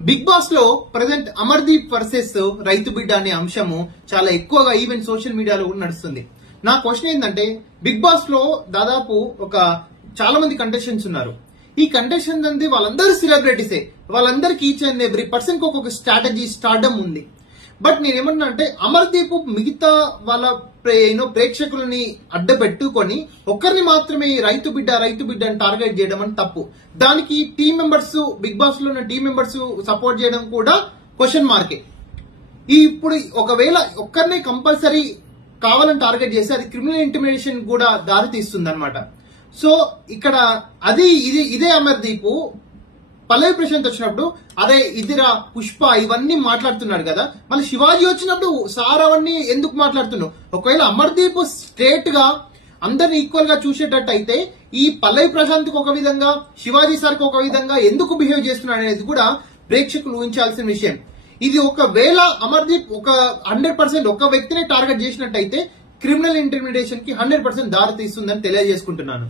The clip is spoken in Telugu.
బిగ్ బాస్ లో ప్రజెంట్ అమర్దీప్ వర్సెస్ రైతు బిడ్డ అనే అంశము చాలా ఎక్కువగా ఈవెన్ సోషల్ మీడియాలో కూడా నడుస్తుంది. నా క్వశ్చన్ ఏంటంటే, బిగ్ బాస్ లో దాదాపు చాలా మంది కంటెస్టెంట్స్ ఉన్నారు. ఈ కంటెస్టెంట్స్ అంటే వాళ్ళందరూ సెలబ్రిటీసే, వాళ్ళందరికి ఈచ్ అండ్ ఎవ్రీ పర్సన్ కి ఒక్కొక్క స్ట్రాటజీ స్టార్డమ్ ఉంది. బట్ నేనేమంటున్నా అంటే, అమర్దీప్ మిగతా వాళ్ళ ప్రేక్షకులని అడ్డపెట్టుకొని ఒక్కరిని మాత్రమే రైతు బిడ్డ అని టార్గెట్ చేయడం అని తప్పు. దానికి టీం మెంబర్స్, బిగ్ బాస్ లో ఉన్న టీం మెంబర్స్ సపోర్ట్ చేయడం కూడా క్వశ్చన్ మార్కే. ఇప్పుడు ఒకవేళ ఒక్కరినే కంపల్సరీ కావాలని టార్గెట్ చేస్తే అది క్రిమినల్ ఇంటిమిడేషన్ కూడా దారి తీస్తుంది అనమాట. సో ఇక్కడ ఇదే అమర్దీప్ పల్లవి ప్రశాంత్ వచ్చినప్పుడు అదే ఇదిరా పుష్ప ఇవన్నీ మాట్లాడుతున్నాడు కదా, మళ్ళీ శివాజీ వచ్చినప్పుడు సార్ అవన్నీ ఎందుకు మాట్లాడుతున్నావు? ఒకవేళ అమర్దీప్ స్ట్రేట్ గా అందరిని ఈక్వల్ గా చూసేటట్టు అయితే ఈ పల్లవి ప్రశాంత్ కి ఒక విధంగా, శివాజీ సార్ కి ఒక విధంగా ఎందుకు బిహేవ్ చేస్తున్నాడు అనేది కూడా ప్రేక్షకులు ఊహించాల్సిన విషయం. ఇది ఒకవేళ అమర్దీప్ 100% ఒక వ్యక్తిని టార్గెట్ చేసినట్టయితే క్రిమినల్ ఇంటిమిడేషన్ కి 100% దారి తీస్తుందని తెలియజేసుకుంటున్నాను.